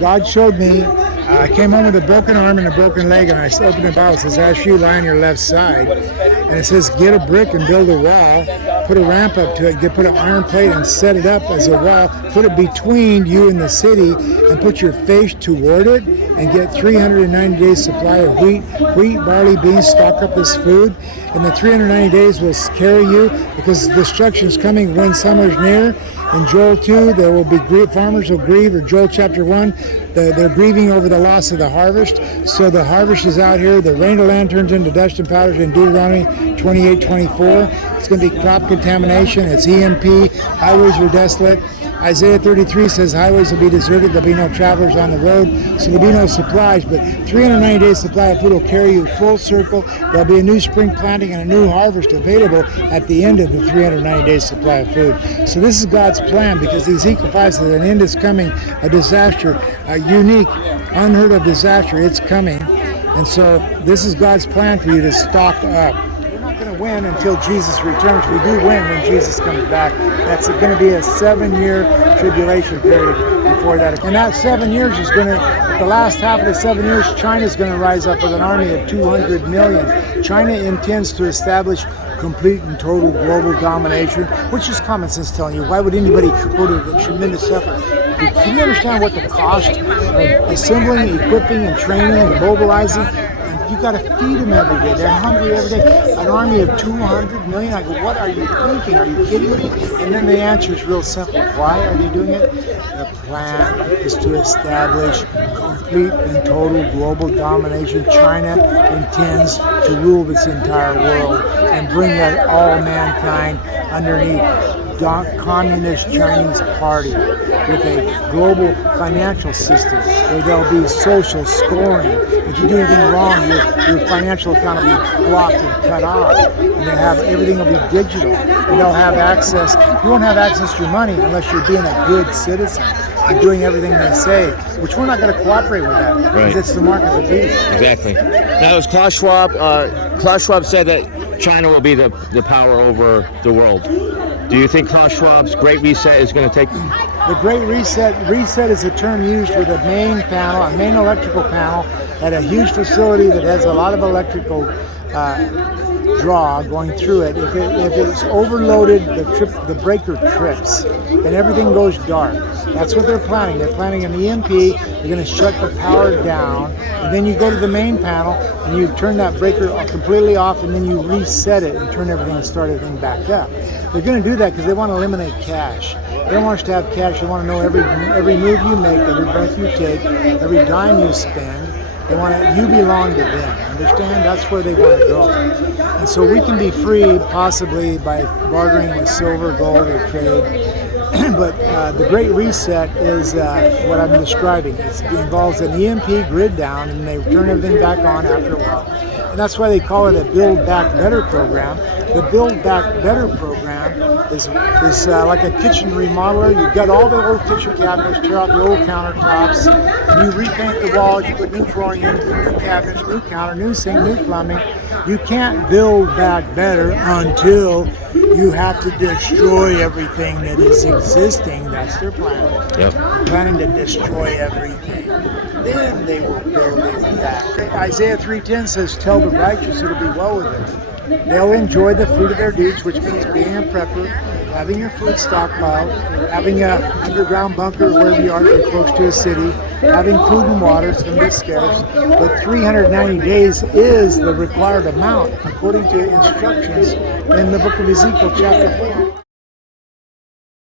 God showed me. I came home with a broken arm and a broken leg, and I opened the Bible. It says, "As you lie on your left side," and it says, "Get a brick and build a wall. Put a ramp up to it. Put an iron plate and set it up as a wall. Put it between you and the city, and put your face toward it, and get 390 days supply of wheat, barley, beans. Stock up this food, and the 390 days will carry you, because destruction is coming when summer's near." In Joel 2, there will be farmers will grieve, or Joel chapter 1, they're grieving over the loss of the harvest. So the harvest is out here. The rain of land turns into dust and powders in Deuteronomy 28:24. It's going to be crop contamination. It's EMP. Highways were desolate. Isaiah 33 says highways will be deserted. There'll be no travelers on the road, so there'll be no supplies. But 390 days supply of food will carry you full circle. There'll be a new spring planting and a new harvest available at the end of the 390 days supply of food. So this is God's plan, because Ezekiel 5 says an end is coming, a disaster, a unique, unheard of disaster. It's coming. And so this is God's plan for you to stock up. Going to win until Jesus returns. We do win when Jesus comes back. That's going to be a 7-year tribulation period before that. And that 7 years is going to, the last half of the 7 years, China's going to rise up with an army of 200 million. China intends to establish complete and total global domination, which is common sense telling you. Why would anybody go to the tremendous effort? Can you understand what the cost of assembling, equipping, and training and mobilizing? You got to feed them every day. They're hungry every day. An army of 200 million. I go, what are you thinking? Are you kidding me? And then the answer is real simple. Why are they doing it? The plan is to establish complete and total global domination. China intends to rule this entire world and bring all mankind underneath Communist Chinese Party, with a global financial system where there'll be social scoring. If you do anything wrong, your financial account will be blocked and cut off. And everything will be digital. And they'll have access. You won't have access to your money unless you're being a good citizen and doing everything they say, which we're not going to cooperate with that, because it's the mark of the beast. Exactly. Now, as Klaus Schwab said that China will be the power over the world. Do you think Klaus Schwab's Great Reset is going to take? The Great Reset is a term used with a main electrical panel at a huge facility that has a lot of electrical draw going through it. If it's overloaded, the breaker trips and everything goes dark. That's what they're planning. They're planning an EMP. They're going to shut the power down, and then you go to the main panel and you turn that breaker completely off, and then you reset it and turn everything and start everything back up. They're going to do that because they want to eliminate cash. They don't want us to have cash. They want to know every move you make, every breath you take, every dime you spend. They want you belong to them. Understand? That's where they want to go. And so we can be free, possibly by bartering with silver, gold, or trade. But the Great Reset is what I'm describing. It involves an EMP grid down, and they turn everything back on after a while. And that's why they call it a Build Back Better program. The Build Back Better program is like a kitchen remodeler. You gut all the old kitchen cabinets, tear out the old countertops, and you repaint the walls, you put new flooring in, new cabinets, new counter, new sink, new plumbing. You can't build back better until you have to destroy everything that is existing. That's their plan. Yep. They're planning to destroy everything. Then they will build it back. Isaiah 3:10 says, "Tell the righteous it'll be well with them. They'll enjoy the fruit of their deeds," which means being a prepper, having your food stockpiled, having an underground bunker wherever you are, if you're close to a city, having food and water. It's going to be scarce. But 390 days is the required amount according to instructions in the book of Ezekiel chapter 4.